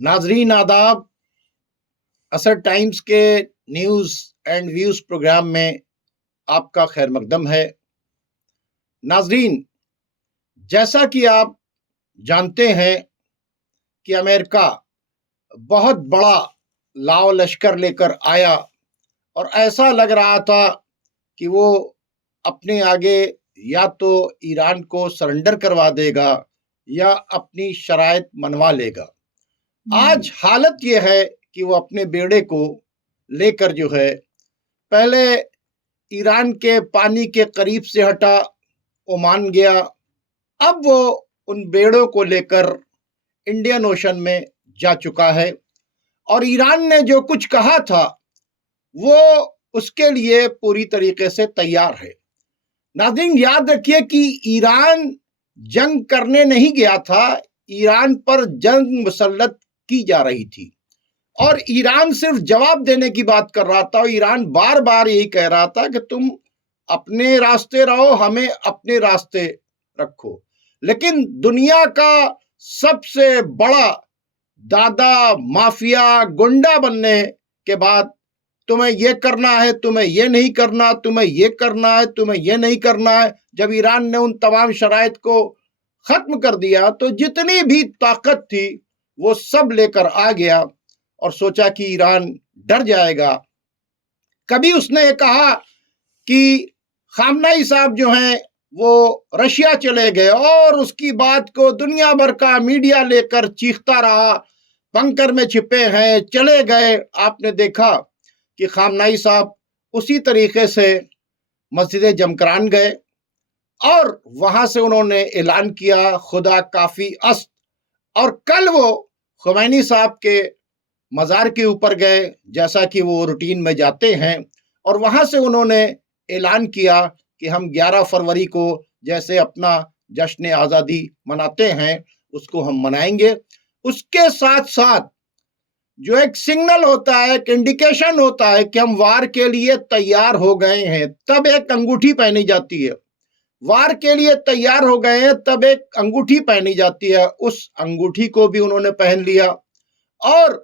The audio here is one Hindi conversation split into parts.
नाजरीन आदाब। असर टाइम्स के न्यूज़ एंड व्यूज़ प्रोग्राम में आपका खैर मकदम है। नाजरीन, जैसा कि आप जानते हैं कि अमेरिका बहुत बड़ा लाव लश्कर लेकर आया और ऐसा लग रहा था कि वो अपने आगे या तो ईरान को सरेंडर करवा देगा या अपनी शराइत मनवा लेगा। आज हालत ये है कि वो अपने बेड़े को लेकर जो है पहले ईरान के पानी के करीब से हटा, ओमान गया, अब वो उन बेड़ों को लेकर इंडियन ओशन में जा चुका है और ईरान ने जो कुछ कहा था वो उसके लिए पूरी तरीके से तैयार है। नाज़रीन, याद रखिए कि ईरान जंग करने नहीं गया था, ईरान पर जंग मुसल्लत की जा रही थी और ईरान सिर्फ जवाब देने की बात कर रहा था। ईरान बार बार यही कह रहा था कि तुम अपने रास्ते रहो, हमें अपने रास्ते रखो। लेकिन दुनिया का सबसे बड़ा दादा माफिया गुंडा बनने के बाद तुम्हें ये करना है, तुम्हें ये नहीं करना, तुम्हें ये करना है, तुम्हें ये नहीं करना है, जब ईरान ने उन तमाम शराइत को खत्म कर दिया तो जितनी भी ताकत थी वो सब लेकर आ गया और सोचा कि ईरान डर जाएगा। कभी उसने ये कहा कि खामनाई साहब जो हैं वो रशिया चले गए और उसकी बात को दुनिया भर का मीडिया लेकर चीखता रहा, बंकर में छिपे हैं, चले गए। आपने देखा कि खामनाई साहब उसी तरीके से मस्जिद जमकरान गए और वहां से उन्होंने ऐलान किया खुदा काफी अस्त, और कल वो खुमैनी साहब के मज़ार के ऊपर गए जैसा कि वो रूटीन में जाते हैं और वहां से उन्होंने ऐलान किया कि हम 11 फरवरी को जैसे अपना जश्न आज़ादी मनाते हैं उसको हम मनाएंगे। उसके साथ साथ जो एक सिग्नल होता है, एक इंडिकेशन होता है कि हम वार के लिए तैयार हो गए हैं, तब एक अंगूठी पहनी जाती है। वार के लिए तैयार हो गए हैं तब एक अंगूठी पहनी जाती है। उस अंगूठी को भी उन्होंने पहन लिया और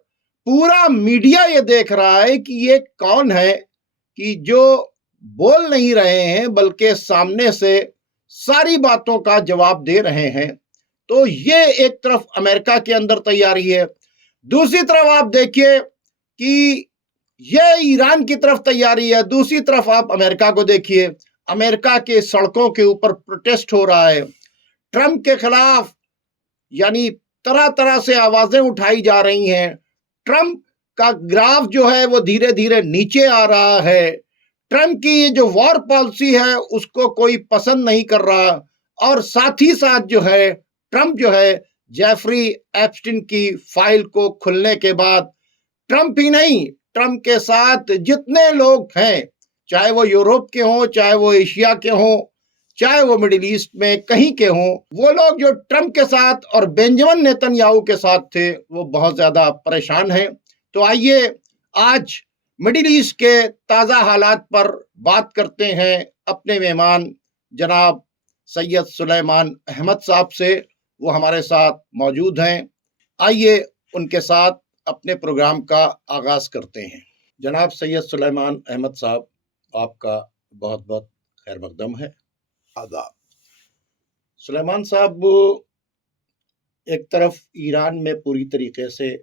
पूरा मीडिया ये देख रहा है कि ये कौन है कि जो बोल नहीं रहे हैं बल्कि सामने से सारी बातों का जवाब दे रहे हैं। तो ये एक तरफ अमेरिका के अंदर तैयारी है, दूसरी तरफ आप देखिए कि ये ईरान की तरफ तैयारी है, दूसरी तरफ आप अमेरिका को देखिए। अमेरिका के सड़कों के ऊपर प्रोटेस्ट हो रहा है ट्रंप के खिलाफ, यानी तरह तरह से आवाजें उठाई जा रही हैं। ट्रंप का ग्राफ जो है वो धीरे धीरे नीचे आ रहा है। ट्रंप की जो वॉर पॉलिसी है उसको कोई पसंद नहीं कर रहा और साथ ही साथ जो है ट्रंप जो है जेफरी एप्स्टीन की फाइल को खुलने के बाद ट्रंप ही नहीं, ट्रंप के साथ जितने लोग हैं, चाहे वो यूरोप के हों, चाहे वो एशिया के हों, चाहे वो मिडिल ईस्ट में कहीं के हों, वो लोग जो ट्रंप के साथ और बेंजामिन नेतन्याहू के साथ थे वो बहुत ज्यादा परेशान हैं। तो आइए आज मिडिल ईस्ट के ताज़ा हालात पर बात करते हैं अपने मेहमान जनाब सैयद सुलेमान अहमद साहब से। वो हमारे साथ मौजूद हैं। आइए उनके साथ अपने प्रोग्राम का आगाज करते हैं। जनाब सैयद सुलेमान अहमद साहब, आपका बहुत बहुत खैर मकदम है। आदाब। सुलेमान साहब, एक तरफ ईरान में पूरी तरीके से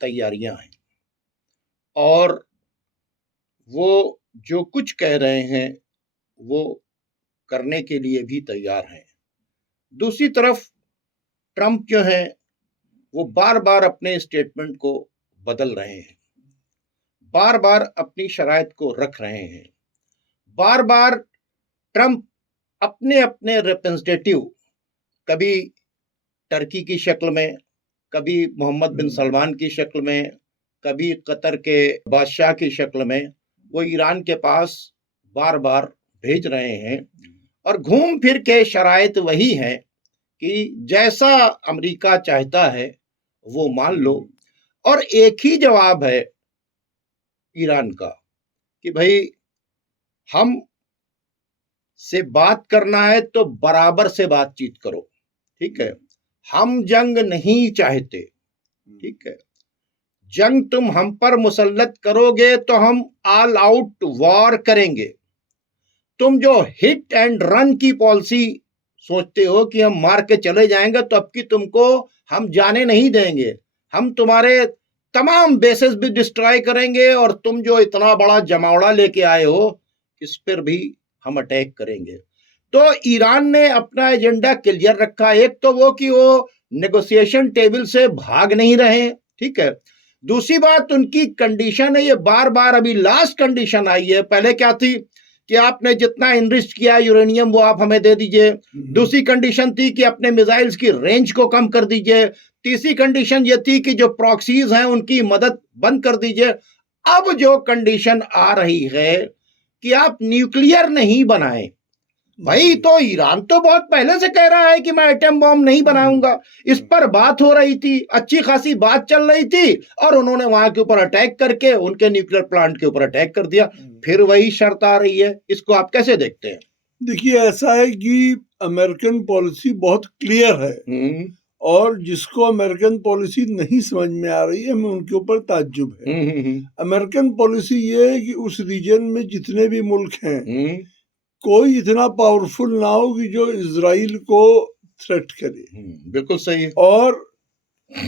तैयारियां हैं और वो जो कुछ कह रहे हैं वो करने के लिए भी तैयार हैं। दूसरी तरफ ट्रंप जो है वो बार बार अपने स्टेटमेंट को बदल रहे हैं, बार बार अपनी शराइत को रख रहे हैं, बार बार ट्रंप अपने अपने रिप्रेजेंटेटिव, कभी टर्की की शक्ल में, कभी मोहम्मद बिन सलमान की शक्ल में, कभी कतर के बादशाह की शक्ल में, वो ईरान के पास बार बार भेज रहे हैं और घूम फिर के शराइत वही है कि जैसा अमेरिका चाहता है वो मान लो। और एक ही जवाब है ईरान का कि भाई हम से बात करना है तो बराबर से बातचीत करो, ठीक है, हम जंग नहीं चाहते, ठीक है, जंग तुम हम पर मुसल्लत करोगे तो हम ऑल आउट वॉर करेंगे। तुम जो हिट एंड रन की पॉलिसी सोचते हो कि हम मार के चले जाएंगे, तो अब की तुमको हम जाने नहीं देंगे, हम तुम्हारे तमाम बेसेस भी डिस्ट्रॉय करेंगे, और तुम जो इतना बड़ा जमावड़ा लेके आए हो इस पर भी हम अटैक करेंगे। तो ईरान ने अपना एजेंडा क्लियर रखा। एक तो वो कि वो नेगोशिएशन टेबल से भाग नहीं रहे, ठीक है। दूसरी बात उनकी कंडीशन है, ये बार बार अभी लास्ट कंडीशन आई है, पहले क्या थी कि आपने जितना इनरिच किया यूरेनियम वो आप हमें दे दीजिए। दूसरी कंडीशन थी कि अपने मिसाइल्स की रेंज को कम कर दीजिए। तीसरी कंडीशन ये थी कि जो प्रॉक्सीज हैं उनकी मदद बंद कर दीजिए। अब जो कंडीशन आ रही है कि आप न्यूक्लियर नहीं बनाएं। भाई, तो ईरान तो बहुत पहले से कह रहा है कि मैं एटम बॉम्ब नहीं बनाऊंगा। इस पर बात हो रही थी, अच्छी खासी बात चल रही थी, और उन्होंने वहां के ऊपर अटैक करके उनके न्यूक्लियर प्लांट के ऊपर अटैक कर दिया। फिर वही शर्त आ रही है, इसको आप कैसे देखते हैं? देखिए, ऐसा है कि अमेरिकन पॉलिसी बहुत क्लियर है, और जिसको अमेरिकन पॉलिसी नहीं समझ में आ रही है हमें उनके ऊपर ताज्जुब है। अमेरिकन पॉलिसी ये है कि उस रीजन में जितने भी मुल्क हैं कोई इतना पावरफुल ना हो कि जो इजराइल को थ्रेट करे। बिल्कुल सही है। और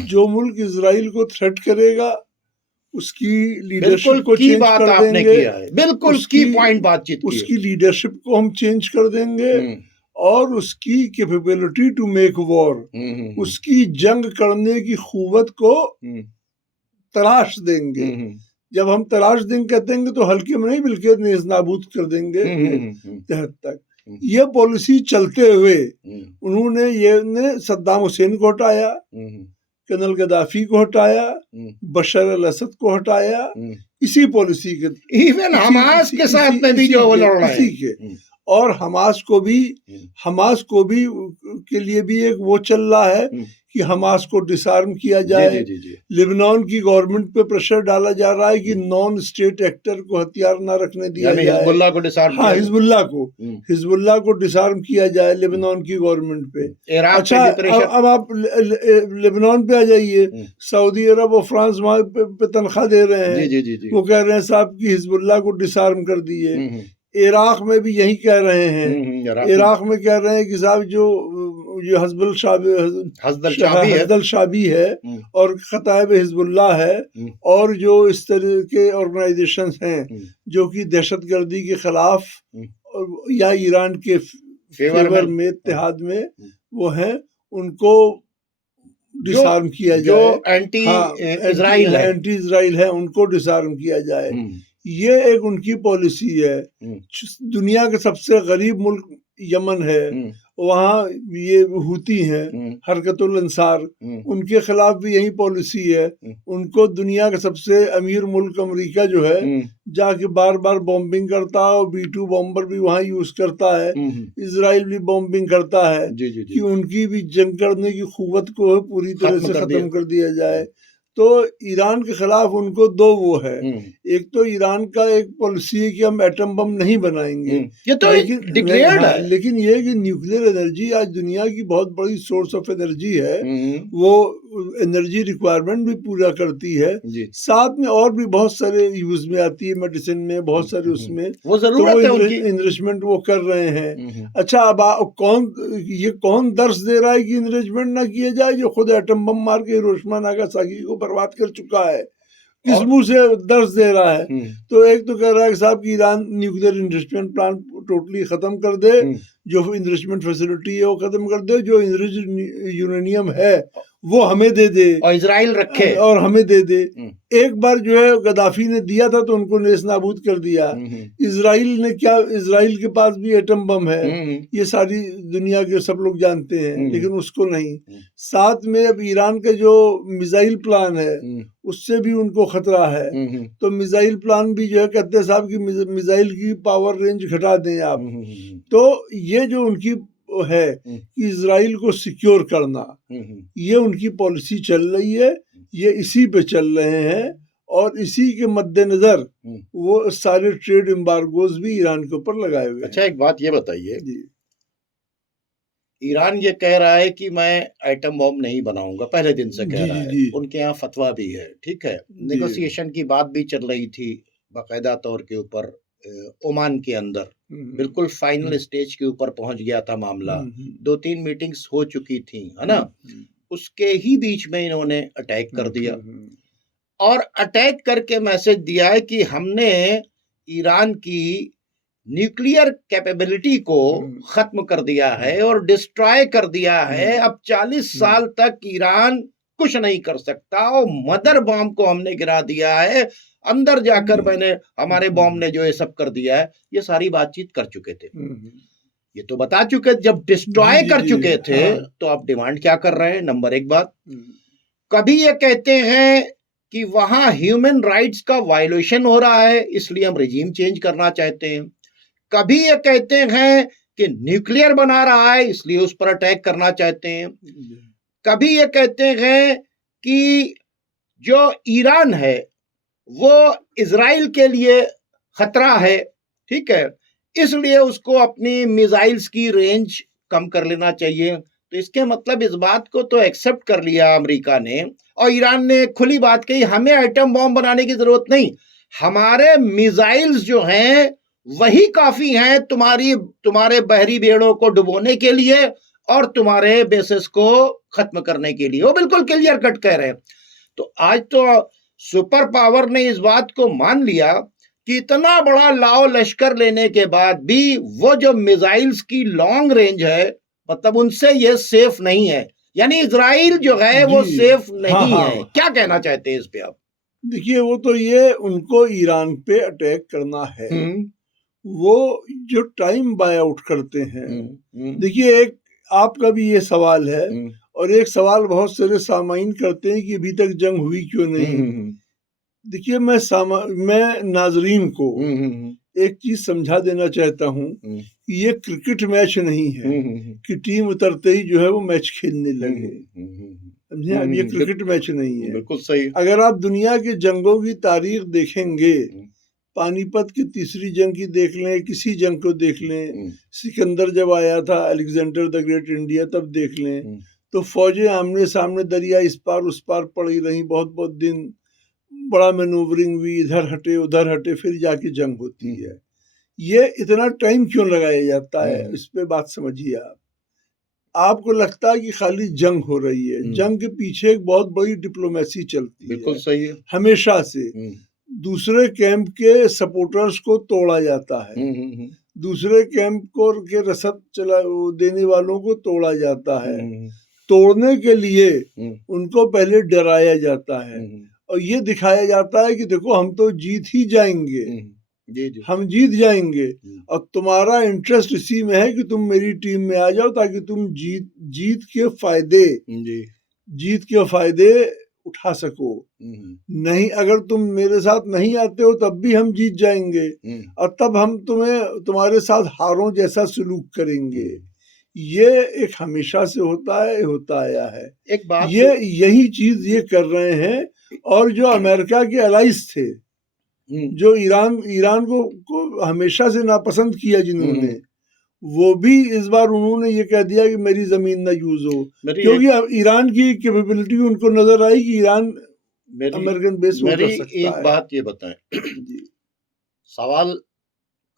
जो मुल्क इजराइल को थ्रेट करेगा उसकी लीडरशिप को चेंज कर देंगे। बिल्कुल की पॉइंट बातचीत की। उसकी लीडरशिप को हम चेंज कर देंगे, और उसकी कैपेबिलिटी टू मेक वॉर, उसकी जंग करने की कुव्वत को तराश देंगे। जब हम तराश देंगे कहते हैं तो हल्के में नहीं, बल्कि नेज़ नाबूद कर देंगे तहत तक। ये पॉलिसी चलते हुए उन्होंने सद्दाम हुसैन को हटाया, कर्नल गद्दाफी को हटाया, बशर अल असद को हटाया, इसी पॉलिसी के। इवन हमास के साथ में भी जो लड़ रहे हैं, और हमास को भी के लिए भी एक वो चल रहा है कि हमास को डिसआर्म किया जाए। लेबनान की गवर्नमेंट पे प्रेशर डाला जा रहा है कि नॉन स्टेट एक्टर को हथियार ना रखने दिया जाए। हिजबुल्लाह को डिसआर्म, हाँ, हिजबुल्लाह को डिसआर्म किया जाए लेबनान की गवर्नमेंट पे। अच्छा, अब आप लेबनान पे आ जाइए। सऊदी अरब और फ्रांस वहाँ पे तनख्वाह दे रहे हैं, वो कह रहे हैं साहब की हिजबुल्लाह को डिसआर्म कर दिए। इराक में भी यही कह रहे हैं। इराक में कह रहे हैं कि साहब जो हज़दल शाबी है और खताइब हिजबुल्लाह है, और जो इस तरह के ऑर्गेनाइजेशंस हैं जो कि दहशतगर्दी के खिलाफ या ईरान के फेवर में इत्तेहाद में वो हैं, उनको डिसआर्म किया जाए। जो एंटी इजराइल है उनको डिसआर्म किया जाए। ये एक उनकी पॉलिसी है। दुनिया के सबसे गरीब मुल्क यमन है, वहाँ ये हुती हैं हरकतुल अंसार, उनके खिलाफ भी यही पॉलिसी है। उनको दुनिया का सबसे अमीर मुल्क अमेरिका जो है जाके बार बार बॉम्बिंग करता है, और B-2 बॉम्बर भी वहाँ यूज करता है। इजराइल भी बॉम्बिंग करता है कि उनकी भी जंग करने की कुव्वत को पूरी तरह से खत्म कर दिया जाए। तो ईरान के खिलाफ उनको दो वो है। एक तो ईरान का एक पॉलिसी है कि हम एटम बम नहीं बनाएंगे, ये तो डिक्लेयर्ड है। लेकिन ये कि न्यूक्लियर एनर्जी आज दुनिया की बहुत बड़ी सोर्स ऑफ एनर्जी है, वो एनर्जी रिक्वायरमेंट भी पूरा करती है, साथ में और भी बहुत सारे यूज में आती है, मेडिसिन में बहुत सारे उसमें वो जरूरत है उनकी। इन्वेस्टमेंट वो कर रहे हैं। अच्छा, अब कौन दर्श दे रहा है कि इन्वेस्टमेंट ना किया जाए, जो खुद एटम बम मार के हिरोशिमा नागासाकी को बर्बाद कर चुका है? किस मुंह से दर्श दे रहा है? तो एक तो कह रहा है कि साहब की Iran nuclear investment plan totally खत्म कर दे, जो इन्वेस्टमेंट फैसिलिटी है वो खत्म कर दे, जो यूरेनियम है वो हमें दे दे, और इजराइल रखे और हमें दे दे। एक बार जो है गद्दाफी ने दिया था तो उनको नेस नाबूद कर दिया। इजराइल ने क्या, इजराइल के पास भी एटम बम है, ये सारी दुनिया के सब लोग जानते हैं, लेकिन उसको नहीं। साथ में अब ईरान का जो मिसाइल प्लान है उससे भी उनको खतरा है। तो मिसाइल प्लान भी जो है कहते हैं साहब की मिसाइल की पावर रेंज घटा दें आप। तो ये जो उनकी है कि इजराइल को सिक्योर करना, ये उनकी पॉलिसी चल रही है, ये इसी पे चल रहे हैं, और इसी के मद्देनजर वो सारे ट्रेड एम्बार्गोज भी ईरान के ऊपर लगाए हुए हैं। अच्छा, एक बात ये बताइए, ईरान ये कह रहा है कि मैं एटम बॉम्ब नहीं बनाऊंगा, पहले दिन से कह जी रहा जी है। उनके यहाँ फतवा भी है, ठीक है। जी नेगोशिएशन की बात भी चल रही थी बाकायदा तौर के ऊपर ओमान के अंदर, बिल्कुल फाइनल स्टेज के ऊपर पहुंच गया था मामला। 2-3 मीटिंग्स हो चुकी थी, है ना। उसके ही बीच में इन्होंने अटैक कर दिया और अटैक करके मैसेज दिया है कि हमने ईरान की न्यूक्लियर कैपेबिलिटी को खत्म कर दिया है और डिस्ट्रॉय कर दिया है। अब 40 साल तक ईरान कुछ नहीं कर सकता और मदर बॉम्ब को हमने गिरा दिया है। अंदर जाकर मैंने हमारे बॉम्ब ने जो ये सब कर दिया है, ये सारी बातचीत कर चुके थे। ये तो बता चुके, जब डिस्ट्रॉय कर चुके थे तो आप डिमांड क्या कर रहे हैं? नंबर एक बात, कभी ये कहते हैं कि वहां ह्यूमन राइट्स का वायलेशन हो रहा है इसलिए हम रिजीम चेंज करना चाहते हैं। कभी ये कहते हैं कि न्यूक्लियर बना रहा है इसलिए उस पर अटैक करना चाहते हैं। कभी ये कहते हैं कि जो ईरान है वो इजराइल के लिए खतरा है, ठीक है, इसलिए उसको अपनी मिसाइल्स की रेंज कम कर लेना चाहिए। तो इसके मतलब इस बात को तो एक्सेप्ट कर लिया अमेरिका ने और ईरान ने खुली बात कही, हमें एटम बॉम्ब बनाने की जरूरत नहीं, हमारे मिसाइल्स जो हैं वही काफी हैं तुम्हारे बहरी बेड़ों को डुबोने के लिए और तुम्हारे बेसिस को खत्म करने के लिए। वो बिल्कुल क्लियर कट कह रहे हैं। तो आज तो सुपर पावर ने इस बात को मान लिया कि इतना बड़ा लाओ लश्कर लेने के बाद भी वो जो मिसाइल्स की लॉन्ग रेंज है, मतलब उनसे ये सेफ नहीं है, यानी इजराइल जो है वो सेफ नहीं है। क्या कहना चाहते हैं इस पे आप? देखिए, वो तो ये उनको ईरान पे अटैक करना है, वो जो टाइम बाय आउट करते हैं। देखिए, एक आपका भी ये सवाल है और एक सवाल बहुत सारे सामाइन करते हैं कि अभी तक जंग हुई क्यों नहीं। देखिए, मैं नाजरीन को एक चीज समझा देना चाहता हूँ, ये क्रिकेट मैच नहीं है कि टीम उतरते ही जो है वो मैच खेलने लगे, समझे। अब ये क्रिकेट मैच नहीं है। बिल्कुल सही। अगर आप दुनिया के जंगों की तारीख देखेंगे, पानीपत की तीसरी जंग की देख लें, किसी जंग को देख लें, सिकंदर जब आया था, अलेक्जेंडर द ग्रेट इंडिया, तब देख लें, तो फौजें आमने सामने दरिया इस पार उस पार पड़ी रही बहुत बहुत दिन, बड़ा मैनूवरिंग हुई, इधर हटे उधर हटे, फिर जाके जंग होती है। ये इतना टाइम क्यों लगाया जाता है, इस पे बात समझिए आप। आपको लगता है कि खाली जंग हो रही है, जंग के पीछे एक बहुत बड़ी डिप्लोमेसी चलती है। बिल्कुल सही है। हमेशा से दूसरे कैंप के सपोर्टर्स को तोड़ा जाता है, दूसरे कैंप को के रसद देने वालों को तोड़ा जाता है। तोड़ने के लिए उनको पहले डराया जाता है और ये दिखाया जाता है कि देखो हम तो जीत ही जाएंगे, हम जीत जाएंगे और तुम्हारा इंटरेस्ट इसी में है कि तुम मेरी टीम में आ जाओ ताकि तुम जीत के फायदे उठा सको। नहीं, अगर तुम मेरे साथ नहीं आते हो तब भी हम जीत जाएंगे और तब हम तुम्हारे साथ हारों जैसा सलूक करेंगे। ये एक हमेशा से होता आया है। एक बात, यही चीज ये कर रहे हैं। और जो अमेरिका के अलाइज थे, जो ईरान को हमेशा से नापसंद किया जिन्होंने, वो भी इस बार उन्होंने ये कह दिया कि मेरी जमीन ना यूज हो, क्योंकि ईरान की कैपेबिलिटी उनको नजर आई कि ईरान अमेरिकन बेस हो कर सकता है। एक बात ये बताएं, सवाल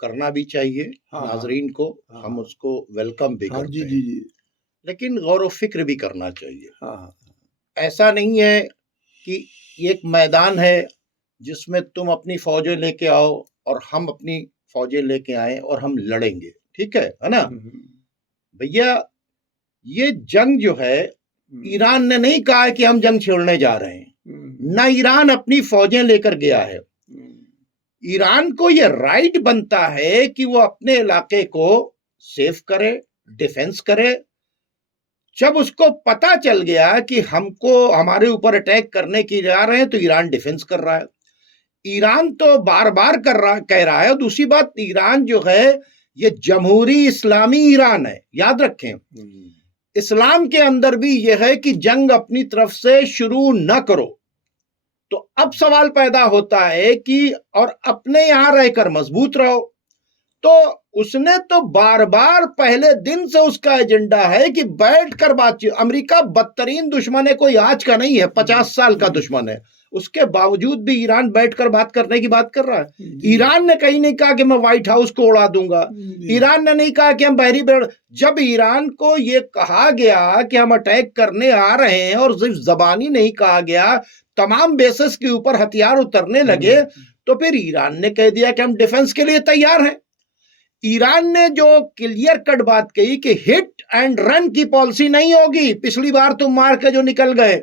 करना भी चाहिए नाजरीन को, हम उसको वेलकम भी करते हैं, लेकिन गौर व फिक्र भी करना चाहिए। ऐसा नहीं है कि एक मैदान है जिसमें तुम अपनी फौजें लेके आओ और हम अपनी फौजें लेके आए और हम लड़ेंगे, ठीक है ना भैया। ये जंग जो है, ईरान ने नहीं कहा है कि हम जंग छेड़ने जा रहे हैं, ना ईरान अपनी फौजें लेकर गया है। ईरान को ये राइट बनता है कि वो अपने इलाके को सेफ करे, डिफेंस करे। जब उसको पता चल गया कि हमको हमारे ऊपर अटैक करने की जा रहे हैं तो ईरान डिफेंस कर रहा है। ईरान तो बार बार कह रहा है। और दूसरी बात, ईरान जो है ये जमहूरी इस्लामी ईरान है, याद रखें। इस्लाम के अंदर भी यह है कि जंग अपनी तरफ से शुरू न करो। तो अब सवाल पैदा होता है कि और अपने यहां रहकर मजबूत रहो। तो उसने तो बार बार पहले दिन से उसका एजेंडा है कि बैठकर बातचीत। अमेरिका बदतरीन दुश्मन है, कोई आज का नहीं है, 50 साल का दुश्मन है। उसके बावजूद भी ईरान बैठकर बात करने की बात कर रहा है। ईरान ने कहीं नहीं कहा कि मैं व्हाइट हाउस को उड़ा दूंगा। ईरान ने नहीं कहा कि हम बहरी बेड़। जब ईरान को यह कहा गया कि हम अटैक करने आ रहे हैं, और सिर्फ जबानी नहीं कहा गया, तमाम बेसिस के ऊपर हथियार उतरने लगे, तो फिर ईरान ने कह दिया कि हम डिफेंस के लिए तैयार हैं। ईरान ने जो क्लियर कट बात कही कि हिट एंड रन की पॉलिसी नहीं होगी, पिछली बार तुम मार के जो निकल गए।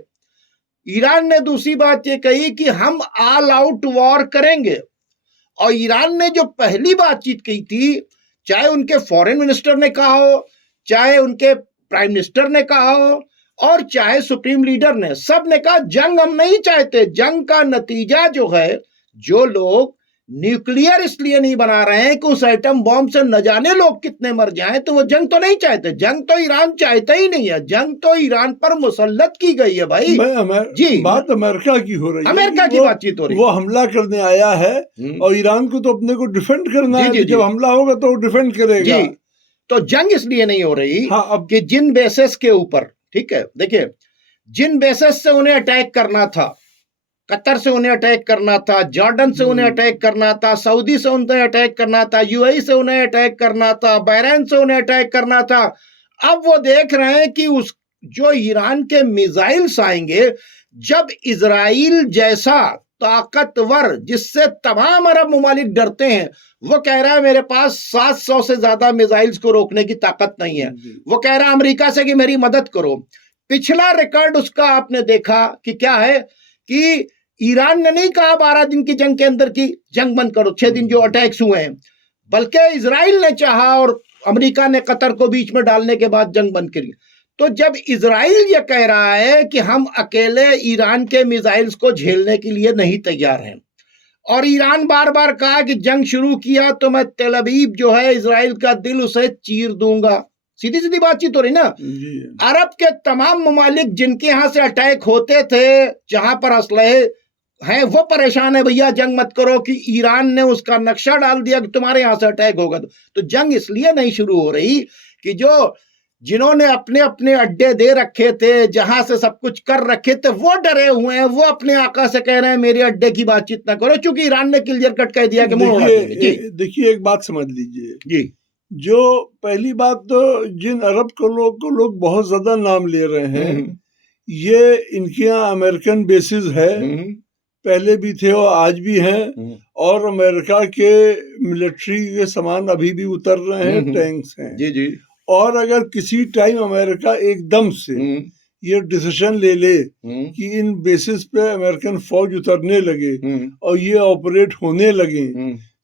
ईरान ने दूसरी बात ये कही कि हम ऑल आउट वॉर करेंगे। और ईरान ने जो पहली बातचीत की थी, चाहे उनके फॉरेन मिनिस्टर ने कहा हो, चाहे उनके प्राइम मिनिस्टर ने कहा हो, और चाहे सुप्रीम लीडर ने, सब ने कहा जंग हम नहीं चाहते। जंग का नतीजा जो है, जो लोग न्यूक्लियर इसलिए नहीं बना रहे हैं कि उस एटम बॉम्ब से न जाने लोग कितने मर जाएं, तो वो जंग तो नहीं चाहते। जंग तो ईरान चाहता ही नहीं है, जंग तो ईरान पर मुसल्लत की गई है भाई। जी, बात अमेरिका की हो रही है, अमेरिका की बातचीत हो रही है। वो हमला करने आया है और ईरान को तो अपने को डिफेंड करना है। जब हमला होगा तो वो डिफेंड करेगा। जी, तो जंग इसलिए नहीं हो रही अब कि जिन बेसिस के ऊपर, ठीक है, देखिए, जिन बेसिस से उन्हें अटैक करना था, कतर से उन्हें अटैक करना था, जॉर्डन से उन्हें अटैक करना था, सऊदी से उन्हें अटैक करना था, यूएई से उन्हें अटैक करना था, बहरीन से उन्हें अटैक करना था। अब वो देख रहे हैं कि उस जो ईरान के मिसाइल्स आएंगे, जब इजराइल जैसा ताकतवर, जिससे तमाम अरब ममालिक डरते हैं, वो कह रहा है मेरे पास 700 से ज्यादा मिसाइल्स को रोकने की ताकत नहीं है। वो कह रहा है अमेरिका से कि मेरी मदद करो। पिछला रिकॉर्ड उसका आपने देखा कि क्या है, कि ईरान ने नहीं कहा 12 दिन की जंग के अंदर की जंग बंद करो, 6 दिन जो अटैक्स हुए हैं, बल्कि इजराइल ने चाहा और अमेरिका ने कतर को बीच में डालने के बाद जंग बंद करी। तो जब इजराइल ये कह रहा है कि हम अकेले ईरान के मिसाइल्स को झेलने के लिए नहीं तैयार हैं, और ईरान बार बार कहा कि जंग शुरू किया तो मैं तेल अवीव जो है इजराइल का दिल उसे चीर दूंगा, सीधी सीधी बातचीत हो रही ना। अरब के तमाम ममालिक जिनके यहां से अटैक होते थे, जहां पर असलहे हैं, वो परेशान है, भैया जंग मत करो, कि ईरान ने उसका नक्शा डाल दिया कि तुम्हारे यहां से अटैक होगा। तो जंग इसलिए नहीं शुरू हो रही कि जो जिन्होंने अपने अपने अड्डे दे रखे थे, जहां से सब कुछ कर रखे थे, वो डरे हुए हैं, वो अपने आका से कह रहे हैं मेरे अड्डे की बातचीत ना करो, क्योंकि ईरान ने क्लियर कट कह दिया कि देखिए एक बात समझ लीजिए जी। जो पहली बात, तो जिन अरब को लोग बहुत ज्यादा नाम ले रहे हैं, ये इनके यहाँ अमेरिकन बेसिस है, पहले भी थे और आज भी हैं, और अमेरिका के मिलिट्री के सामान अभी भी उतर रहे हैं, टैंक्स हैं। जी जी। और अगर किसी टाइम अमेरिका एकदम से ये डिसीजन ले ले कि इन बेसिस पे अमेरिकन फौज उतरने लगे और ये ऑपरेट होने लगे,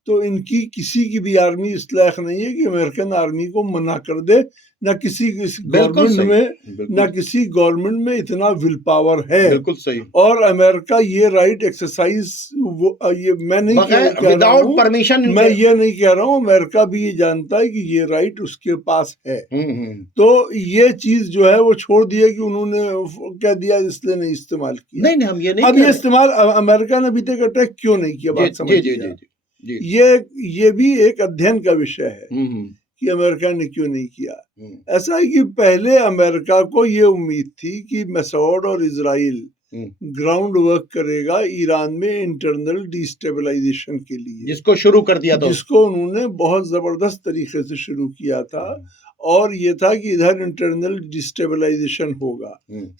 तो इनकी किसी की भी आर्मी इस लायक नहीं है कि अमेरिकन आर्मी को मना कर दे। ना किसी गवर्नमेंट में इतना विल पावर है। बिल्कुल सही। और अमेरिका ये राइट एक्सरसाइज, ये मैं नहीं विदाउट परमिशन, मैं ये नहीं कह रहा हूँ, अमेरिका भी ये जानता है कि ये राइट उसके पास है। तो ये चीज जो है वो छोड़ दिया कि उन्होंने क्या दिया इसलिए नहीं इस्तेमाल किया। नहीं, हम ये नहीं, अब ये इस्तेमाल अमेरिका ने अभी तक अटैक क्यों नहीं किया, बात समझिए। ये भी एक अध्ययन का विषय है कि अमेरिका ने क्यों नहीं किया। ऐसा है कि पहले अमेरिका को ये उम्मीद थी कि मसूद और इजराइल ग्राउंड वर्क करेगा ईरान में इंटरनल डिस्टेबलाइजेशन के लिए, जिसको शुरू कर दिया था, जिसको उन्होंने बहुत जबरदस्त तरीके से शुरू किया था। और ये था कि इधर इंटरनल डिस्टेबलाइजेशन होगा,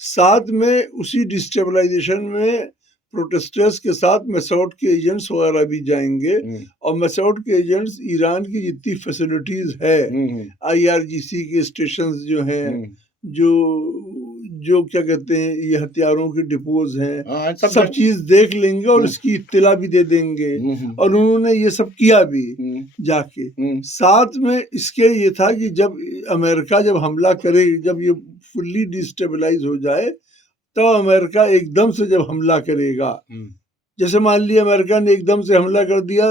साथ में उसी डिस्टेबलाइजेशन में प्रोटेस्टर्स के साथ मसूद के एजेंट्स वगैरह भी जाएंगे। और मसूद के एजेंट्स ईरान की जितनी फैसिलिटीज है, IRGC के स्टेशंस जो हैं, जो क्या कहते हैं, ये हथियारों के डिपोज हैं, सब चीज देख लेंगे और इसकी इत्तला भी दे देंगे। और उन्होंने ये सब किया भी जाके। साथ में इसके ये था कि जब अमेरिका जब हमला करे, जब ये फुल्ली डिस्टेबलाइज हो जाए, तो अमेरिका एकदम से जब हमला करेगा, जैसे मान लिया अमेरिका ने एकदम से हमला कर दिया,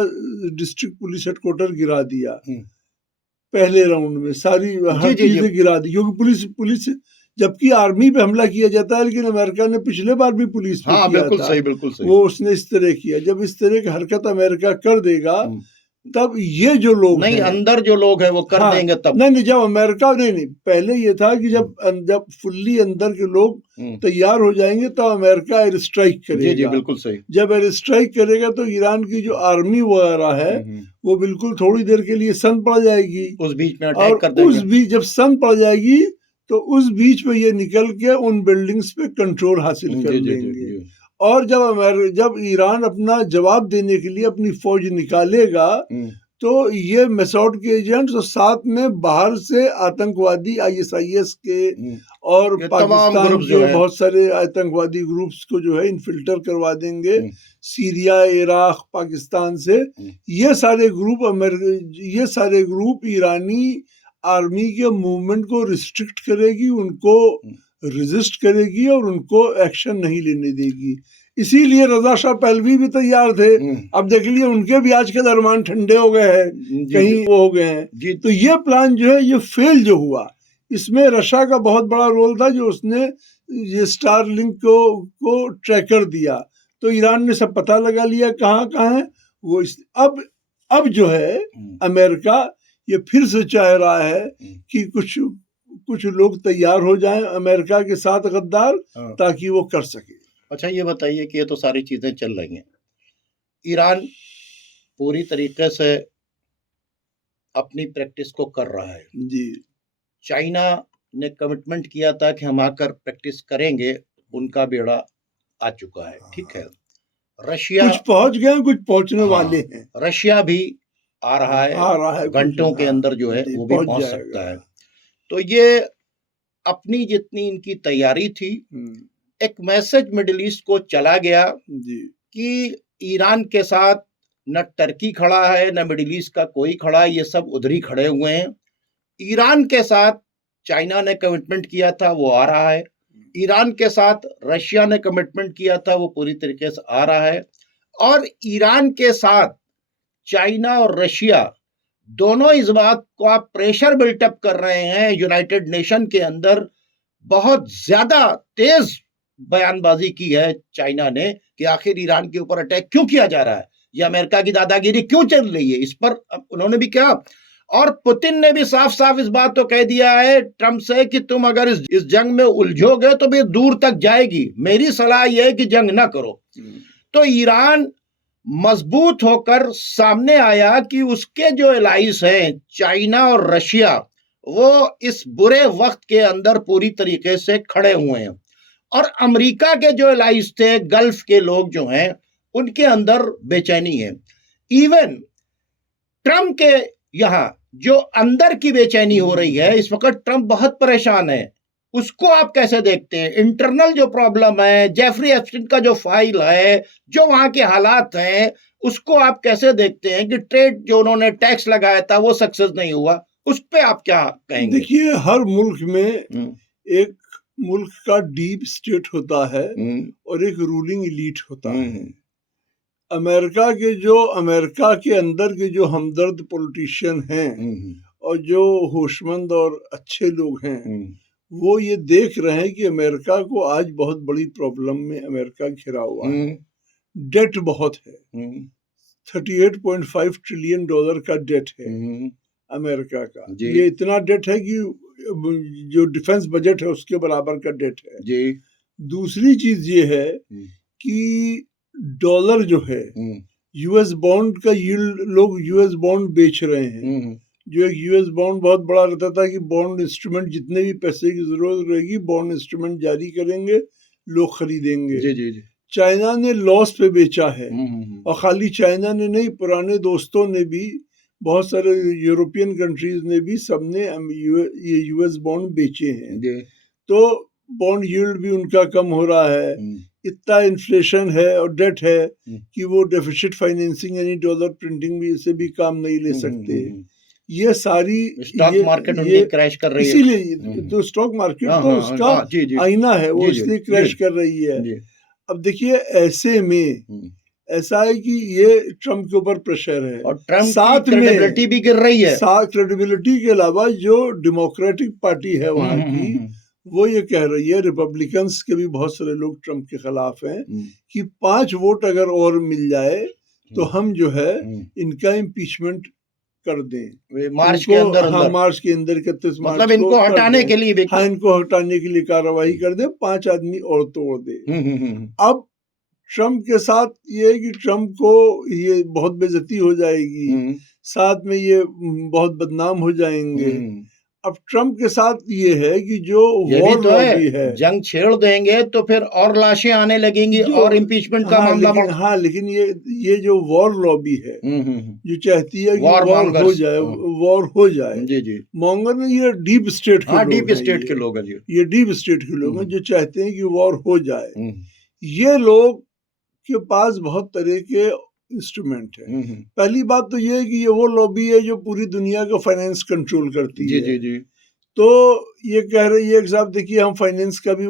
डिस्ट्रिक्ट पुलिस हेडक्वार्टर गिरा दिया पहले राउंड में, सारी हर चीजें गिरा दी, क्योंकि पुलिस जबकि आर्मी पे हमला किया जाता है, लेकिन अमेरिका ने पिछले बार भी पुलिस पे किया था। बिल्कुल सही, बिल्कुल सही। वो उसने इस तरह किया। जब इस तरह की हरकत अमेरिका कर देगा तब ये जो लोग नहीं, हैं, अंदर जो लोग हैं वो कर हाँ, देंगे तब। नहीं जब अमेरिका नहीं पहले ये था कि जब फुल्ली अंदर के लोग तैयार हो जाएंगे तो अमेरिका एयर स्ट्राइक करेगा। जी बिल्कुल सही। जब एयर स्ट्राइक करेगा तो ईरान की जो आर्मी वगैरह है वो बिल्कुल थोड़ी देर के लिए सन पड़ जाएगी, उस बीच में अटैक कर देंगे। उस बीच जब सन पड़ जाएगी तो उस बीच में ये निकल के उन बिल्डिंग्स पे कंट्रोल हासिल कर लेंगे। और जब ईरान अपना जवाब देने के लिए अपनी फौज निकालेगा तो ये मेसौड के एजेंट्स और साथ में बाहर से आतंकवादी ISIS के और पाकिस्तान के बहुत सारे आतंकवादी ग्रुप्स को जो है इन्फिल्टर करवा देंगे सीरिया, इराक, पाकिस्तान से। ये सारे ग्रुप ईरानी आर्मी के मूवमेंट को रिस्ट्रिक्ट करेगी, उनको रेजिस्ट करेगी और उनको एक्शन नहीं लेने देगी। इसीलिए रजा शाह पहलवी भी तैयार थे। अब देख लिए उनके भी आज के दरमान ठंडे हो गए हैं, कहीं वो हो गए हैं। तो ये प्लान जो है ये फेल जो हुआ, इसमें रशिया का बहुत बड़ा रोल था जो उसने ये स्टारलिंक को ट्रैकर दिया। तो ईरान ने सब पता लगा लिया कहाँ है वो। अब जो है अमेरिका ये फिर से चाह रहा है कि कुछ लोग तैयार हो जाएं अमेरिका के साथ गद्दार, ताकि वो कर सके। अच्छा ये बताइए कि ये तो सारी चीजें चल रही हैं, ईरान पूरी तरीके से अपनी प्रैक्टिस को कर रहा है जी। चाइना ने कमिटमेंट किया था कि हम आकर प्रैक्टिस करेंगे, उनका बेड़ा आ चुका है, ठीक है। रशिया कुछ पहुंच गए, कुछ पहुंचने वाले हैं। रशिया भी आ रहा है घंटों के अंदर जो है वो भी पहुंच सकता है। तो ये अपनी जितनी इनकी तैयारी थी, एक मैसेज मिडिल ईस्ट को चला गया कि ईरान के साथ न टर्की खड़ा है न मिडिल ईस्ट का कोई खड़ा है, ये सब उधर ही खड़े हुए हैं। ईरान के साथ चाइना ने कमिटमेंट किया था वो आ रहा है, ईरान के साथ रशिया ने कमिटमेंट किया था वो पूरी तरीके से आ रहा है, और ईरान के साथ चाइना और रशिया दोनों इस बात को आप प्रेशर बिल्टअप कर रहे हैं यूनाइटेड नेशन के अंदर। बहुत ज्यादा तेज बयानबाजी की है चाइना ने कि आखिर ईरान के ऊपर अटैक क्यों किया जा रहा है, ये अमेरिका की दादागिरी क्यों चल रही है, इस पर उन्होंने भी क्या। और पुतिन ने भी साफ साफ इस बात को कह दिया है ट्रंप से कि तुम अगर इस जंग में उलझोगे तो भी दूर तक जाएगी, मेरी सलाह यह है कि जंग ना करो। तो ईरान मजबूत होकर सामने आया कि उसके जो एलाइज हैं चाइना और रशिया, वो इस बुरे वक्त के अंदर पूरी तरीके से खड़े हुए हैं। और अमेरिका के जो एलाइज थे, गल्फ के लोग जो हैं, उनके अंदर बेचैनी है। इवन ट्रंप के यहां जो अंदर की बेचैनी हो रही है इस वक्त, ट्रंप बहुत परेशान है, उसको आप कैसे देखते हैं? इंटरनल जो प्रॉब्लम है, जेफरी एप्स्टीन का जो फाइल है, जो वहां के हालात हैं, उसको आप कैसे देखते हैं कि ट्रेड जो उन्होंने टैक्स लगाया था वो सक्सेस नहीं हुआ, उस पे आप क्या कहेंगे? देखिए, हर मुल्क में एक मुल्क का डीप स्टेट होता है और एक रूलिंग एलीट होता है। अमेरिका के अंदर के जो हमदर्द पॉलिटिशियन हैं और जो होशमंद और अच्छे लोग हैं, वो ये देख रहे हैं कि अमेरिका को आज बहुत बड़ी प्रॉब्लम में अमेरिका घिरा हुआ है। डेट बहुत है, $38.5 ट्रिलियन का डेट है अमेरिका का। ये इतना डेट है कि जो डिफेंस बजट है उसके बराबर का डेट है जी। दूसरी चीज ये है कि डॉलर जो है, यूएस बॉन्ड का यील्ड, लोग यूएस बॉन्ड बेच रहे हैं। जो एक यूएस बॉन्ड बहुत बड़ा रहता था कि बॉन्ड इंस्ट्रूमेंट, जितने भी पैसे की जरूरत रहेगी बॉन्ड इंस्ट्रूमेंट जारी करेंगे, लोग खरीदेंगे। जी जी जी। चाइना ने लॉस पे बेचा है, और खाली चाइना ने नहीं, पुराने दोस्तों ने भी, बहुत सारे यूरोपियन कंट्रीज ने भी, सबने ये यूएस बॉन्ड बेचे हैं। तो बॉन्ड यील्ड भी उनका कम हो रहा है। इतना इन्फ्लेशन है और डेट है कि वो डेफिसिट फाइनेंसिंग यानी डॉलर प्रिंटिंग भी से भी काम नहीं ले सकते। ये सारी स्टॉक मार्केट उनकी क्रैश कर रही है, इसीलिए तो स्टॉक मार्केट तो उसका आईना है, वो इसलिए क्रैश कर रही है। अब देखिए, ऐसे में ऐसा है कि ये ट्रम्प के ऊपर प्रेशर है, और ट्रम्प साथ की क्रेडिबिलिटी भी गिर रही है। साथ क्रेडिबिलिटी के अलावा जो डेमोक्रेटिक पार्टी है वहां की, वो ये कह रही है, रिपब्लिकन्स के भी बहुत सारे लोग ट्रम्प के खिलाफ हैं, कि 5 वोट अगर और मिल जाए तो हम जो है इनका इम्पीचमेंट कर दें मार्च के अंदर हाँ, मार्च के अंदर 31 मार्च मतलब इनको हटाने के लिए हाँ, इनको हटाने के लिए कार्रवाई कर दे, 5 आदमी और तोड़ दे। अब ट्रम्प के साथ ये है कि ट्रम्प को ये बहुत बेइज्जती हो जाएगी, साथ में ये बहुत बदनाम हो जाएंगे। अब ट्रम्प के साथ ये है कि जो वॉर लॉबी है, जंग छेड़ देंगे तो फिर और लाशें आने लगेंगी और इम्पीचमेंट का मामला लेकिन ये जो वॉर लॉबी है जो चाहती है कि वॉर हो जाए, जी जी, मॉन्गर ने ये डीप स्टेट के लोग हैं, ये डीप स्टेट के लोग हैं जो चाहते हैं कि वॉर हो जाए। ये लोग के पास बहुत तरह के इंस्ट्रूमेंट है। पहली बात तो ये है कि ये वो लॉबी है जो पूरी दुनिया का फाइनेंस कंट्रोल करती है। जी। तो ये कह रही है कि साहब देखिए हम फाइनेंस का भी,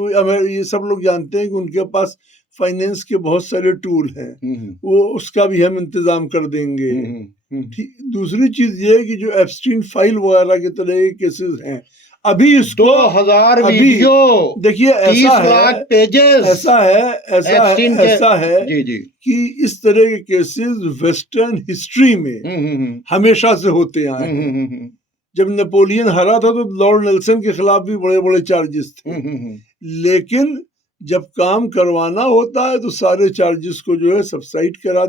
ये सब लोग जानते हैं कि उनके पास फाइनेंस के बहुत सारे टूल हैं, वो उसका भी हम इंतजाम कर देंगे। दूसरी चीज ये है कि जो एप्स्टीन फाइल वगैरह के तरह के केसेस हैं, अभी इसको 2000 वीडियो देखिए, 30 लाख पेजेस, ऐसा है जी जी कि इस तरह के केसेस वेस्टर्न हिस्ट्री में हमेशा से होते आए हैं। जब नेपोलियन हरा था तो लॉर्ड नेल्सन के खिलाफ भी बड़े बड़े चार्जेस थे, लेकिन जब काम करवाना होता है तो सारे चार्जेस को जो है सबसाइड करवा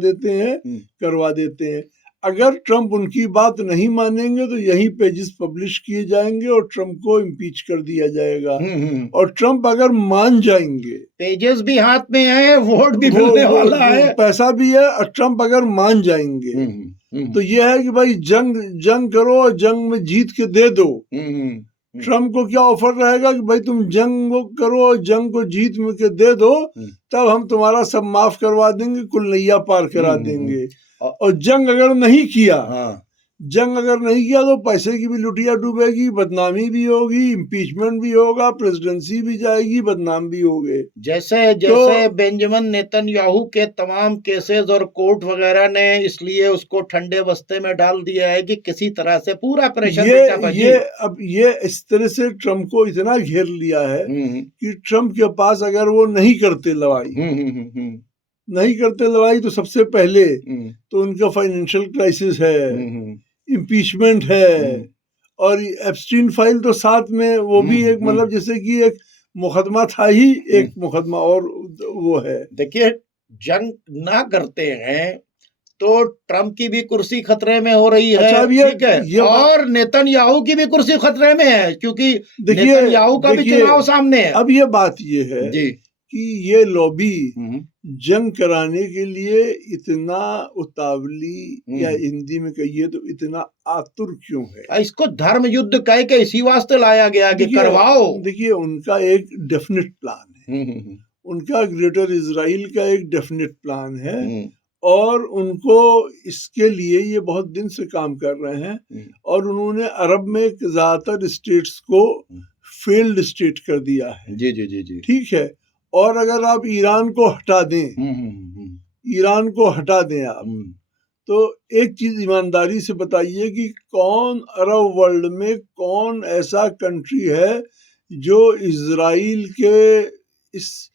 देते हैं। अगर ट्रम्प उनकी बात नहीं मानेंगे तो यही पेजेस पब्लिश किए जाएंगे और ट्रम्प को इम्पीच कर दिया जाएगा। और ट्रम्प अगर मान जाएंगे, पेजेस भी हाथ में है, वोट भी मिलने वाला है, पैसा भी है, और ट्रम्प अगर मान जाएंगे तो यह है कि भाई जंग करो और जंग में जीत के दे दो। ट्रम्प को क्या ऑफर रहेगा कि भाई तुम जंग करो और जंग को जीत में के दे दो, तब हम तुम्हारा सब माफ करवा देंगे, कुल नैया पार करा देंगे। और जंग अगर नहीं किया तो पैसे की भी लुटिया डूबेगी, बदनामी भी होगी, इम्पीचमेंट भी होगा, प्रेसिडेंसी भी जाएगी, बदनाम भी होंगे। जैसे बेंजामिन नेतन्याहू के तमाम केसेस और कोर्ट वगैरह ने इसलिए उसको ठंडे बस्ते में डाल दिया है कि किसी तरह से पूरा प्रेशर ये इस तरह से ट्रम्प को इतना घेर लिया है कि ट्रम्प के पास अगर वो नहीं करते लड़ाई तो सबसे पहले तो उनका फाइनेंशियल क्राइसिस है, इम्पीचमेंट है, और एप्स्टीन फाइल तो साथ में वो भी एक मतलब जैसे कि एक मुकदमा था ही, एक मुकदमा और वो है। देखिए, जंग ना करते हैं तो ट्रम्प की भी कुर्सी खतरे में हो रही है, ठीक है, और नेतन्याहू की भी कुर्सी खतरे में है, क्योंकि नेतन्याहू का भी चुनाव सामने है। अब ये बात ये है जी कि ये लॉबी जंग कराने के लिए इतना उतावली, या हिंदी में कहिए तो इतना आतुर क्यों है? इसको धर्म युद्ध कह के इसी वास्ते लाया गया कि करवाओ। देखिए, उनका एक डेफिनेट प्लान है, उनका ग्रेटर इजराइल का एक डेफिनेट प्लान है, और उनको इसके लिए ये बहुत दिन से काम कर रहे हैं, और उन्होंने अरब में ज्यादातर स्टेट्स को फेल्ड स्टेट कर दिया है। जी ठीक है, और अगर आप ईरान को हटा दें आप, तो एक चीज ईमानदारी से बताइए कि कौन अरब वर्ल्ड में कौन ऐसा कंट्री है जो इजराइल के इस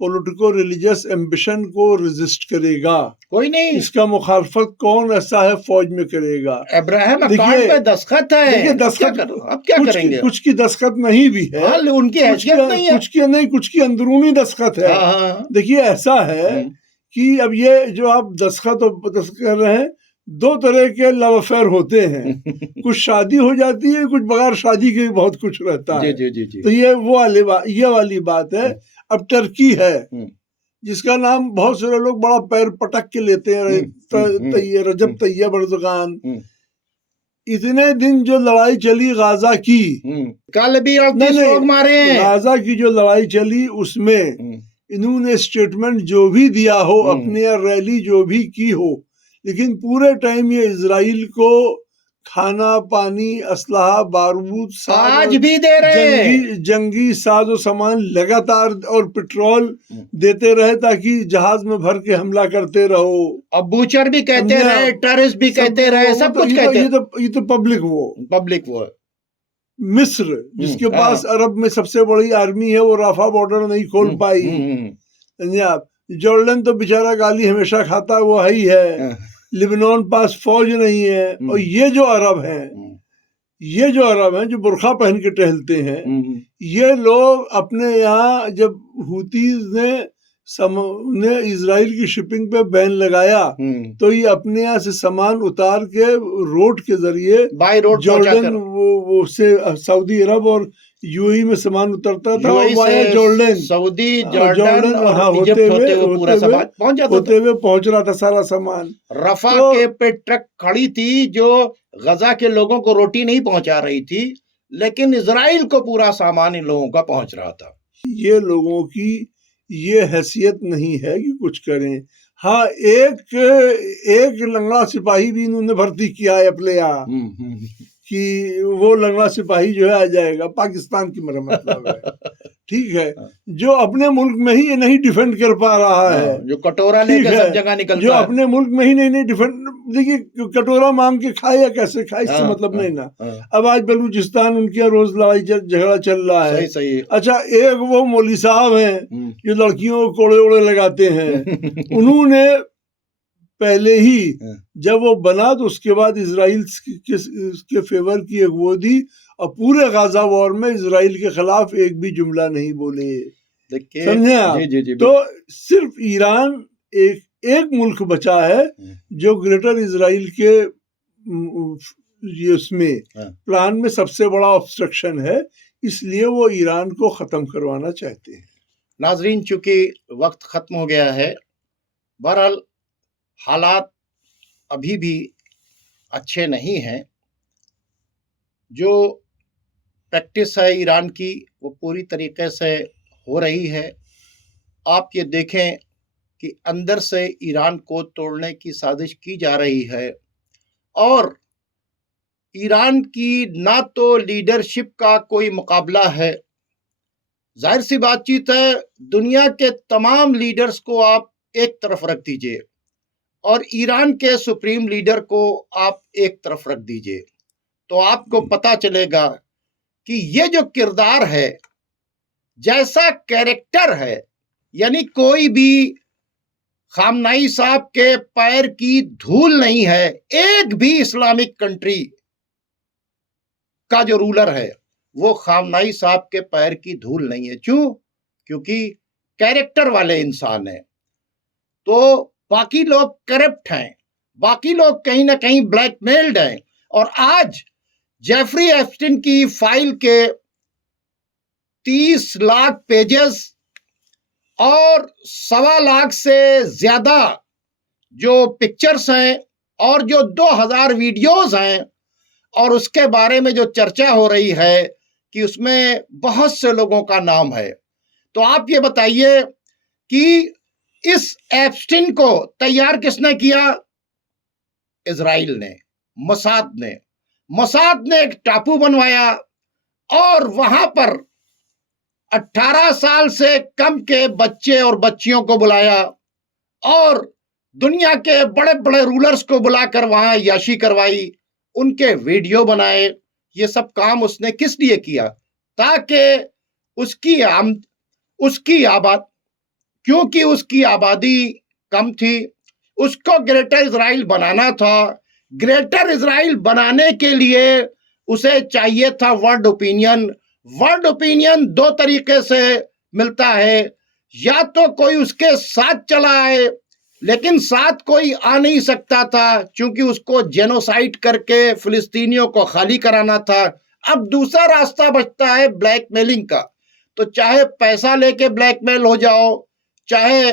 पॉलिटिको रिलीजियस एम्बिशन को रेजिस्ट करेगा? कोई नहीं। इसका मुखालफत कौन ऐसा है फौज में करेगा? अब्राहम अकॉर्ड पे दस्तखत है। देखिए, दस्तखत अब क्या करेंगे? कुछ की दस्तखत नहीं भी है, उनकी हैसियत नहीं है, कुछ की अंदरूनी दस्तखत है। देखिए, ऐसा है कि अब ये जो आप दस्तखत कर रहे हैं, दो तरह के लव अफेयर होते हैं। कुछ शादी हो जाती है, कुछ बगैर शादी के भी बहुत कुछ रहता है। तो ये वाली बात है। अब टर्की है, जिसका नाम बहुत सारे लोग बड़ा पैर पटक के लेते हैं, रजब तैयब एर्दोगान। इतने दिन जो लड़ाई चली गाजा की, कल भी 38 लोग मारे हैं। गाजा की जो लड़ाई चली उसमें इन्होंने स्टेटमेंट जो भी दिया हो, अपने रैली जो भी की हो, लेकिन पूरे टाइम ये इजराइल को खाना, पानी, असलहा, बारूद आज भी दे रहे हैं, जंगी साजो सामान लगातार, और पेट्रोल देते रहे ताकि जहाज में भर के हमला करते रहो। अब बूचर भी कहते रहे, टेररिस्ट भी कहते रहे, सब कुछ कहते हैं। ये तो पब्लिक वो मिस्र, जिसके पास अरब में सबसे बड़ी आर्मी है, वो राफा बॉर्डर नहीं खोल पाई। जॉर्डन तो बेचारा गाली हमेशा खाता, वो है ही है। लिबनान पास फौज नहीं है। और ये जो अरब हैं जो बुर्खा पहन के टहलते हैं, ये लोग अपने यहाँ जब हुतीज ने इजराइल की शिपिंग पे बैन लगाया, तो ये अपने यहाँ से सामान उतार के रोड के जरिए बाय रोड जॉर्डन वो से सऊदी अरब और यूएई में सामान उतरता था, वाया जॉर्डन, सऊदी, जॉर्डन और इजिप्ट होते हुए पूरा सामान पहुंच जाता होते हुए पहुंच रहा था सारा सामान। रफा के पे ट्रक खड़ी थी जो गजा के लोगों को रोटी नहीं पहुंचा रही थी, लेकिन इजराइल को पूरा सामान इन लोगों का पहुंच रहा था। ये लोगों की ये हैसियत नहीं है कि कुछ करें। हाँ, एक लंगड़ा सिपाही भी इन्होंने भर्ती किया है अपने यहाँ कि वो लंगड़ा सिपाही जो है आ जाएगा, पाकिस्तान की मेरा मतलब है। ठीक है, जो अपने मुल्क में ही नहीं डिफेंड कर पा रहा है, जो कटोरा लेकर सब जगह निकलता जो अपने मुल्क में ही नहीं डिफेंड, देखिए कटोरा मांग के खाए या कैसे खाए इससे मतलब नहीं ना। अब आज बलूचिस्तान उनके रोज लड़ाई झगड़ा चल रहा है। सही। अच्छा, एक वो मौलवी साहब हैं जो लड़कियों को कोड़े ओड़े लगाते हैं, उन्होंने पहले ही जब वो बना तो उसके बाद इजराइल के फेवर की एक वो दी, और पूरे गाजा वॉर में इजराइल के खिलाफ एक भी जुमला नहीं बोले। समझे आप? जी। तो सिर्फ ईरान एक मुल्क बचा है जो ग्रेटर इजराइल के उसमें प्लान में सबसे बड़ा ऑब्स्ट्रक्शन है, इसलिए वो ईरान को खत्म करवाना चाहते हैं। नाजरीन, चूंकि वक्त खत्म हो गया है, बहरहाल हालात अभी भी अच्छे नहीं हैं। जो प्रैक्टिस है ईरान की वो पूरी तरीके से हो रही है। आप ये देखें कि अंदर से ईरान को तोड़ने की साजिश की जा रही है, और ईरान की ना तो लीडरशिप का कोई मुकाबला है। जाहिर सी बातचीत है, दुनिया के तमाम लीडर्स को आप एक तरफ रख दीजिए और ईरान के सुप्रीम लीडर को आप एक तरफ रख दीजिए, तो आपको पता चलेगा कि ये जो किरदार है, जैसा कैरेक्टर है, यानी कोई भी खामनाई साहब के पैर की धूल नहीं है। एक भी इस्लामिक कंट्री का जो रूलर है वो खामनाई साहब के पैर की धूल नहीं है। क्यों? क्योंकि कैरेक्टर वाले इंसान है। तो बाकी लोग करप्ट हैं, बाकी लोग कहीं ना कहीं ब्लैकमेल्ड हैं, और आज जेफरी एप्स्टीन की फाइल के 30 लाख पेजेस और 1.25 लाख से ज्यादा जो पिक्चर्स हैं और जो 2000 वीडियोस हैं, और उसके बारे में जो चर्चा हो रही है कि उसमें बहुत से लोगों का नाम है। तो आप ये बताइए कि इस एप्स्टीन को तैयार किसने किया? इजराइल ने, मोसाद ने एक टापू बनवाया और वहां पर 18 साल से कम के बच्चे और बच्चियों को बुलाया और दुनिया के बड़े बड़े रूलर्स को बुलाकर वहां याशी करवाई, उनके वीडियो बनाए। ये सब काम उसने किस लिए किया? ताकि क्योंकि उसकी आबादी कम थी, उसको ग्रेटर इजराइल बनाना था। ग्रेटर इजराइल बनाने के लिए उसे चाहिए था वर्ल्ड ओपिनियन 2 तरीके से मिलता है, या तो कोई उसके साथ चला आए, लेकिन साथ कोई आ नहीं सकता था क्योंकि उसको जेनोसाइड करके फिलिस्तीनियों को खाली कराना था। अब दूसरा रास्ता बचता है ब्लैकमेलिंग का। तो चाहे पैसा लेके ब्लैकमेल हो जाओ, चाहे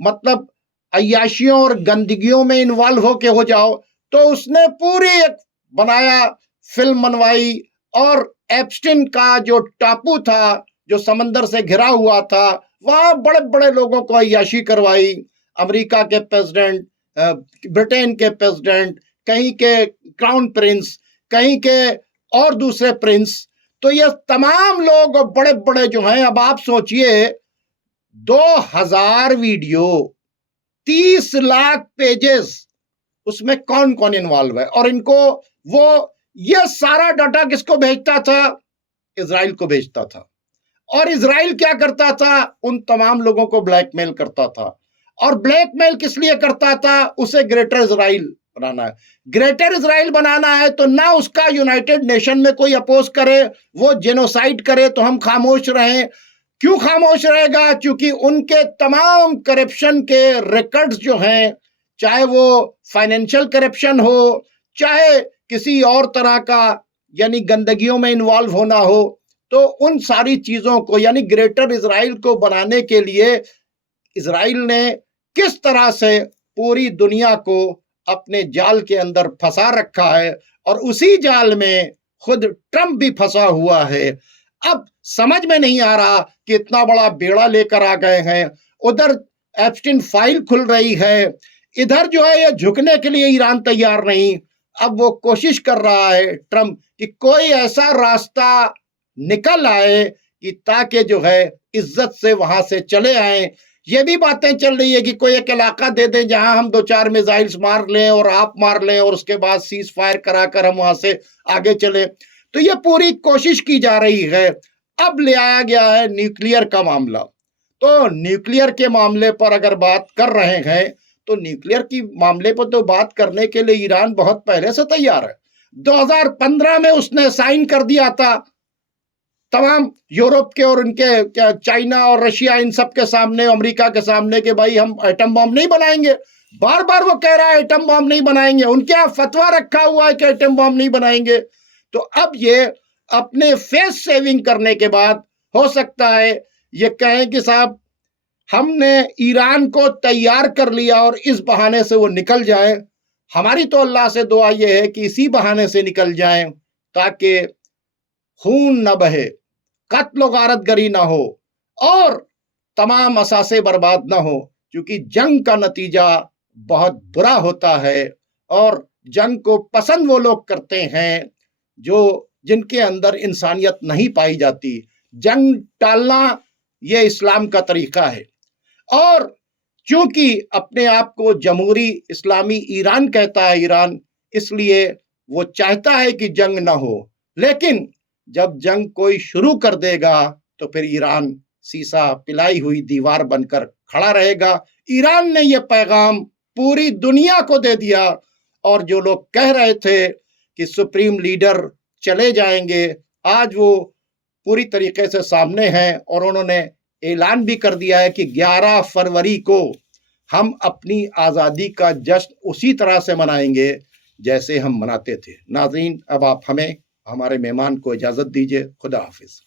मतलब अय्याशियों और गंदगियों में इन्वॉल्व होके हो जाओ, तो उसने पूरी एक बनाया, फिल्म बनवाई, और एप्स्टीन का जो टापू था जो समंदर से घिरा हुआ था, वहां बड़े बड़े लोगों को अय्याशी करवाई। अमेरिका के प्रेसिडेंट, ब्रिटेन के प्रेसिडेंट, कहीं के क्राउन प्रिंस, कहीं के और दूसरे प्रिंस। तो ये तमाम लोग बड़े बड़े जो हैं, अब आप सोचिए 2000 वीडियो, 30 लाख पेजेस, उसमें कौन कौन इन्वॉल्व है, और इनको वो ये सारा डाटा किसको भेजता था? इजराइल को भेजता था। और इजराइल क्या करता था? उन तमाम लोगों को ब्लैकमेल करता था। और ब्लैकमेल किस लिए करता था? उसे ग्रेटर इजराइल बनाना है। ग्रेटर इजराइल बनाना है तो ना उसका यूनाइटेड नेशन में कोई अपोज करे, वो जेनोसाइड करे तो हम खामोश रहें। क्यों खामोश रहेगा? क्योंकि उनके तमाम करप्शन के रिकॉर्ड्स जो हैं, चाहे वो फाइनेंशियल करप्शन हो, चाहे किसी और तरह का यानी गंदगियों में इन्वॉल्व होना हो, तो उन सारी चीजों को यानी ग्रेटर इजराइल को बनाने के लिए इजराइल ने किस तरह से पूरी दुनिया को अपने जाल के अंदर फंसा रखा है, और उसी जाल में खुद ट्रंप भी फंसा हुआ है। अब समझ में नहीं आ रहा कि इतना बड़ा बेड़ा लेकर आ गए हैं। उधर एप्स्टीन फाइल खुल रही है, इधर जो है ये झुकने के लिए ईरान तैयार नहीं। अब वो कोशिश कर रहा है ट्रंप कि कोई ऐसा रास्ता निकल आए कि ताकि जो है इज्जत से वहां से चले आए। ये भी बातें चल रही है कि कोई एक इलाका दे दें जहां हम 2-4 मिसाइल्स मार लें और आप मार लें और उसके बाद सीज फायर कराकर हम वहां से आगे चले। तो ये पूरी कोशिश की जा रही है। अब ले आया गया है न्यूक्लियर का मामला। तो न्यूक्लियर के मामले पर अगर बात कर रहे हैं तो न्यूक्लियर की मामले पर तो बात करने के लिए ईरान बहुत पहले से तैयार है। 2015 में उसने साइन कर दिया था तमाम यूरोप के और उनके चाइना और रशिया इन सब के सामने, अमेरिका के सामने कि भाई हम एटम बम नहीं बनाएंगे। बार बार वो कह रहा है एटम बम नहीं बनाएंगे, उनके यहाँ फतवा रखा हुआ है कि एटम बम नहीं बनाएंगे। तो अब ये अपने फेस सेविंग करने के बाद हो सकता है ये कहें कि साहब हमने ईरान को तैयार कर लिया और इस बहाने से वो निकल जाए। हमारी तो अल्लाह से दुआ ये है कि इसी बहाने से निकल जाएं ताकि खून न बहे, कत्ल गारतगरी ना हो और तमाम असासे बर्बाद ना हो, क्योंकि जंग का नतीजा बहुत बुरा होता है। और जंग को पसंद वो लोग करते हैं जो जिनके अंदर इंसानियत नहीं पाई जाती। जंग टालना ये इस्लाम का तरीका है। और चूंकि अपने आप को जमहूरी इस्लामी ईरान कहता है ईरान, इसलिए वो चाहता है कि जंग ना हो। लेकिन जब जंग कोई शुरू कर देगा तो फिर ईरान सीसा पिलाई हुई दीवार बनकर खड़ा रहेगा। ईरान ने यह पैगाम पूरी दुनिया को दे दिया। और जो लोग कह रहे थे कि सुप्रीम लीडर चले जाएंगे, आज वो पूरी तरीके से सामने हैं और उन्होंने ऐलान भी कर दिया है कि 11 फरवरी को हम अपनी आज़ादी का जश्न उसी तरह से मनाएंगे जैसे हम मनाते थे। नाज़रीन, अब आप हमें हमारे मेहमान को इजाज़त दीजिए। खुदा हाफिज़।